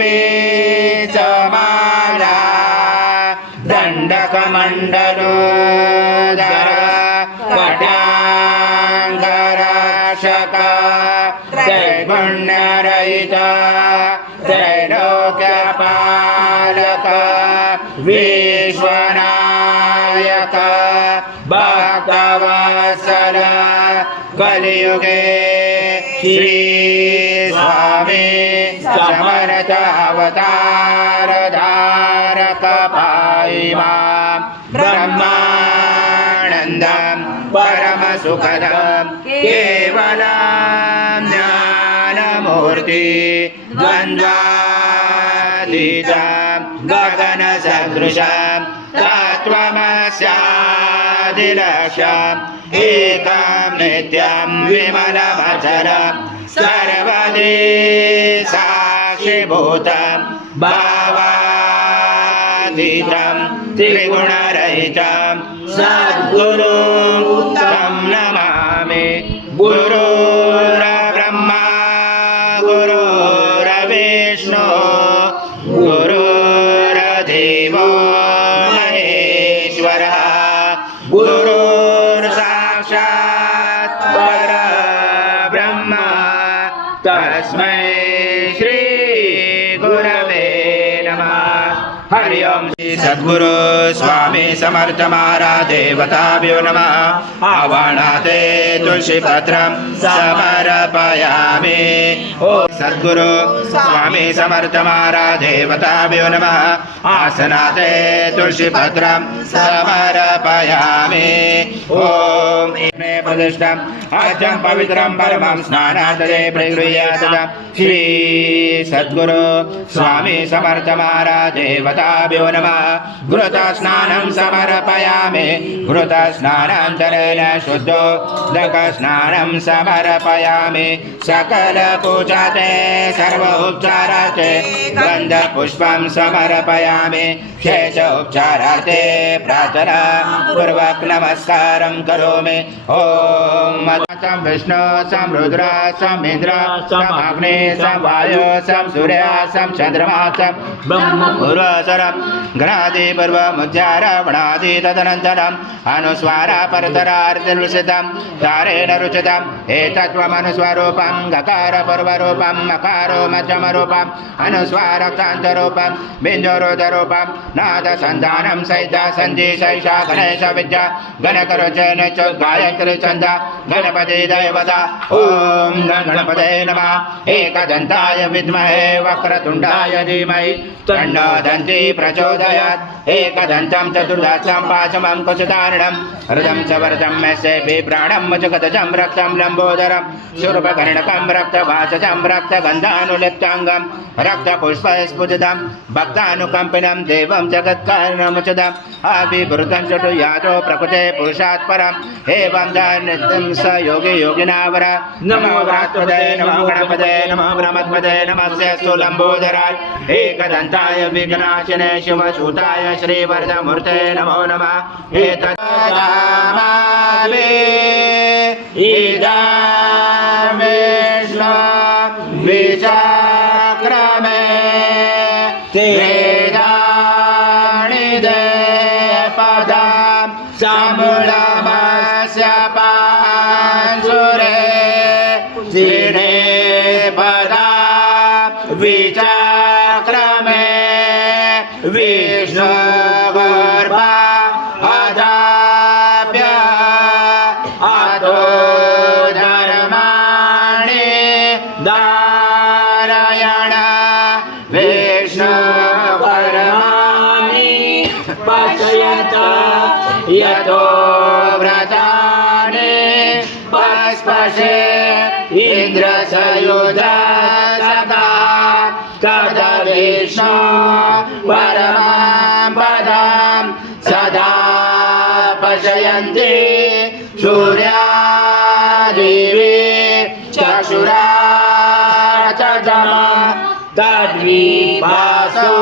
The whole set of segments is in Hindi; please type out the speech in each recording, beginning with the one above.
गोपी च माला दण्डकमण्डलोदर कटाङ्गराशक त्रैगुण्यरहित त्रैलोक्यपालक विश्वनायक भक्तवत्सल कलियुगे श्री स्वामी समर्थ अवतार धारक पाहि मां ब्रह्मानन्दं परम सुखदं केवलं ज्ञानमूर्ति द्वन्द्वातीतं गगनसदृशं तत्त्वमस्यादिलक्ष्यम् एकं नित्यं विमलमचलं सर्वदि साक्षिभूतं भावातीतं त्रिगुणरहितं सद्गुरुं तं नमामि। गुरुर्ब्रह्मा गुरुर्विष्णु गुरुर्देवो महेश्वरः गुरुर्साक्षात् परब्रह्म तस्मै श्री गुरवे नमः। हरि ओम। सद्गुरु स्वामी समर्थ महाराज देवताभ्यो नमः। आवाहनाते तुलसी पत्रं समर्पयामि। ओ सद्गुरु स्वामी समर्थ महाराज देवताभ्यो नमः। आसनाते तुलसी पत्रं समर्पयामि। ओम प्रतिष्ठा अजं पवित्रं परमं स्नानादे प्रगृह्यात श्री सद्गुरु स्वामी समर्थ महाराज देवताभ्यो नमः। घृत स्नानं समर्पयामि। घृत स्नानान्तरेण शुद्धोदक स्नानं समर्पयामि। सकल पूजाते सर्व उपचारार्थे गन्ध पुष्पं समर्पयामि। शेष उपचारार्थे प्रार्थना पूर्वक नमस्कारं करोमि। ओम सं विष्णु सं रुद्र सं इंद्र सं अग्नि सं वायु सं सूर्य सं चंद्रमा सं ब्रह्म पूर्वसरं गणादि पूर्वमुच्चारवणादि तदनन्तरम् अनुस्वार परतरार्थिरुचितं तारेण रुचितम् एतत्त्वमनुस्वरूपं गकार पूर्वरूपं मकारो मध्यमरूपं अनुस्वारक्तान्तरूपं बिन्दुरुदरूपं नादसन्धानं सहित सन्धि सैषा गणेश विद्या गणकरोचन च गायत्री छन्द गणपति देवता। ओम गणपते नमः। एकदन्ताय विद्महे वक्रतुण्डाय धीमहि तन्नो दन्ती प्रचोदयात्। एकदन्तं चतुर्दशं पाशमं कुशधारणं हृदं च वरदं यस्य बिभ्राणं मुचगतजं रक्तं लम्बोदरं शूर्पकर्णकं रक्तवासजं रक्तगन्धानुलिप्ताङ्गं रक्तपुष्पस्फुटितं भक्तानुकम्पिनं देवं जगत्कारणमुचितम् अभिवृतं चतु यादो प्रकृते पुरुषात् परम् एवं नित्यं स योगी योगिनावर। नमो व्रातपदे नमो गणपते नमो ब्रह्मपदे नमस्य लम्बोदराय एकदन्ताय विघ्नाशिने शिवसूताय श्रीवरदमूर्ते नमो नमः। एतद् इदमेष्णो विचक्रमे तेदानि पदं समूलमस्य पांसुरे त्रीणे पदा विचक्रमे विष्णुगर्भा अदाप्य अतो धर्माणि दारयण विष्णुकर्माणि पचयत यतो व्रतानि पस्पशे इन्द्रसयुध सदा तद्विष्णु परमं पदं सदा पश्यन्ति सूर्यादिवे चक्षुराचतमा तद्विपासो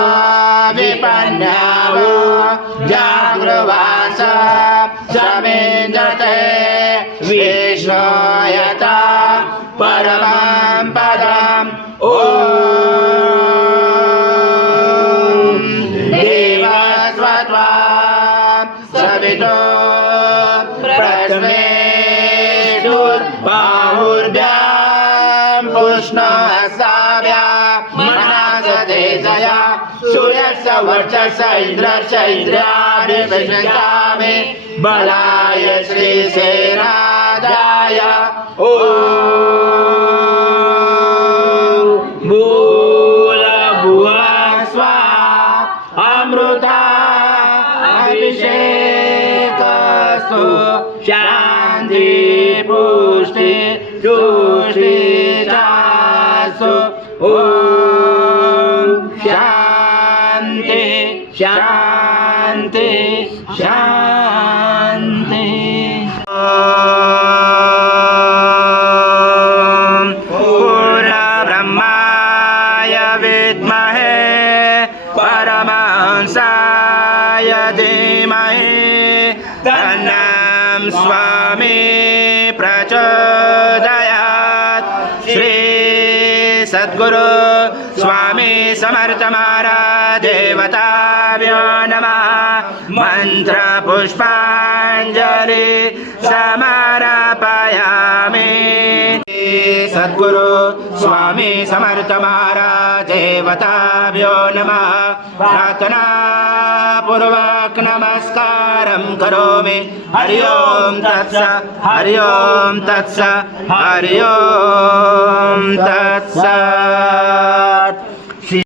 विपन्यावो जागृवास समेजते विष्णुयता परमं पदम्। ॐ तेजया सूर्यस्य वर्चस्य इन्द्रस्य इन्द्रियाणि विषयामि बलाय श्रीसेनादाय ॐ भूर्भुवः स्वः अमृता अभिषेकस्तु शान्ति पुष्टि तुष्टिरास्तु ॐ शान्ति शान्ति शान्ति पूर्णब्रह्माय विद्महे परमहंसाय धीमहि तन्नं स्वामी प्रचोदयात् श्री सद्गुरु स्वामी समर्थ महाराज देवताभ्यो नमः मंत्र पुष्पांजलि समर्पयामि सद्गुरु स्वामी समर्थ महाराज देवताभ्यो नमः प्रार्थना पूर्वक नमस्कारं करोमि हरि ओम तत्सत् हरि ओम तत्सत् हरि ओम तत्सत्